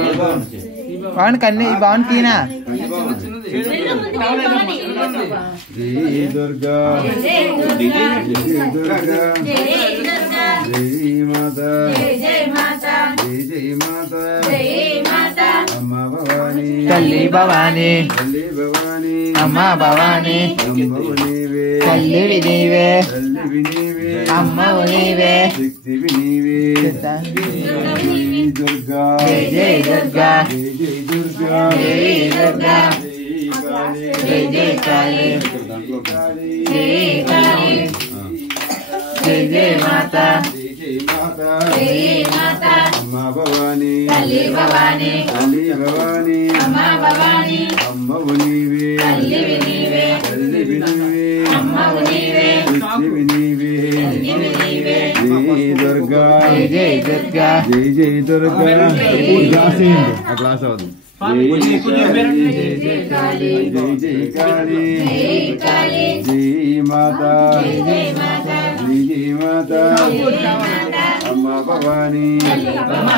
पवन कन्ने पवन की ना जय दुर्गा जय दुर्गा जय माता जय माता जय माता जय माता अम्मा भवानी तल्ली भवानी तल्ली भवानी अम्मा भवानी तल्ली विनीवे अम्मा विनीवे शक्ति विनीवे जय दुर्गा जय दुर्गा जय दुर्गा जय दुर्गा जय जय काली जय काली जय जय माता जय माता जय माता अम्मा भवानी तल्ली भवानी तल्ली भवानी अम्मा भवानी अम्मा विनीवे तल्ली विनीवे तल्ली विनीवे अम्मा विनीवे शक्ति विनीवे जय दुर्गा जय दुर्गा जय दुर्गा क्लास అవుతుంది जय काली जय काली जय माता जय माता जय माता अम्मा भवानी अम्मा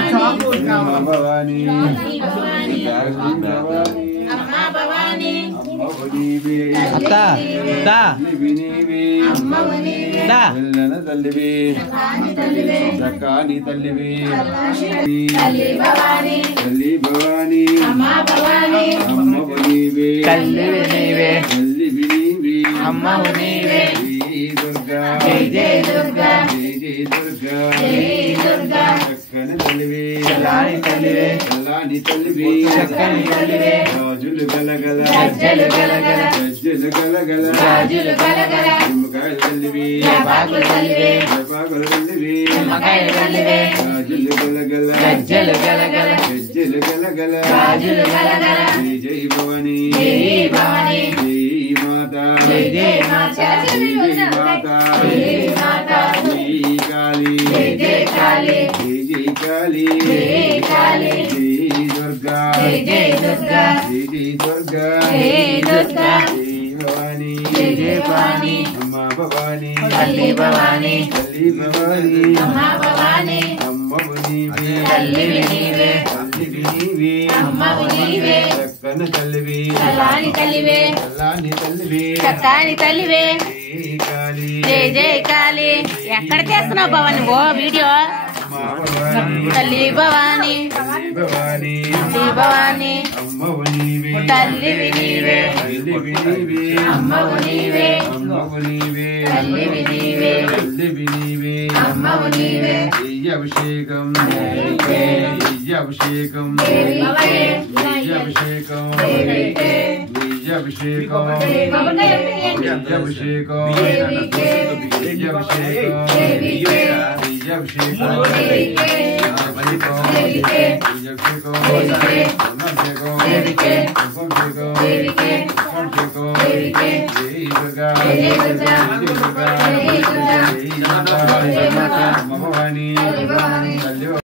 भवानी अम्मा भवानी अम्मा विनीवे अत्ता ता विनीवे अम्मा विनीवे दा तल्लिवे चक्कानी तल्लिवे तल्ली भवानी तल्ली भवानी अम्मा भवानी अम्मा विनीवे तल्ली विनीवे तल्ली विनीवे अम्मा विनीवे जय दुर्गा जय दुर्गा जय दुर्गा जय दुर्गा चक्कन तल्लिवे चलानी तल्लिवे चलानी तल्लिवे चक्कनी तल्लिवे రాజులు గలగల గజ్జలు గలగల గజ్జలు గలగల రాజులు గలగల నిమ్మకాయలు తల్లివి జపాకులు తల్లివే జపాకులు తల్లివి నిమ్మకాయలు తల్లివే రాజులు గలగల గజ్జలు గలగల గజ్జలు గలగల రాజులు గలగల జై జై భవాని జై భవాని జై మాతా జై జై మాతా జై మాతా జై మాతా జై కాళీ జై కాళీ జై కాళీ జై కాళీ జై దుర్గా జై దుర్గా జై దుర్గా జై దుర్గా జై భవాని జై భవాని అమ్మా భవాని తల్లి భవాని తల్లి భవాని అమ్మా భవాని అమ్మ వినీవే తల్లి వినీవే తల్లి వినీవే అమ్మ వినీవే చక్కన తల్లివి చల్లాని తల్లివే చల్లాని తల్లివి చక్కాని తల్లివే జై కాళీ జై జై కాళీ ఎక్కడ చేస్తున్నావు భవాని ఓ వీడియో అమ్మా భవాని తల్లి భవాని తల్లి భవాని తల్లి భవాని అమ్మ వినీవే తల్లి వినీవే తల్లి వినీవే అమ్మ వినీవే అమ్మ వినీవే తల్లి వినీవే తల్లి వినీవే అమ్మ వినీవే అభిషేకం అభిషేకం అభిషేకం అభిషేకం భవాని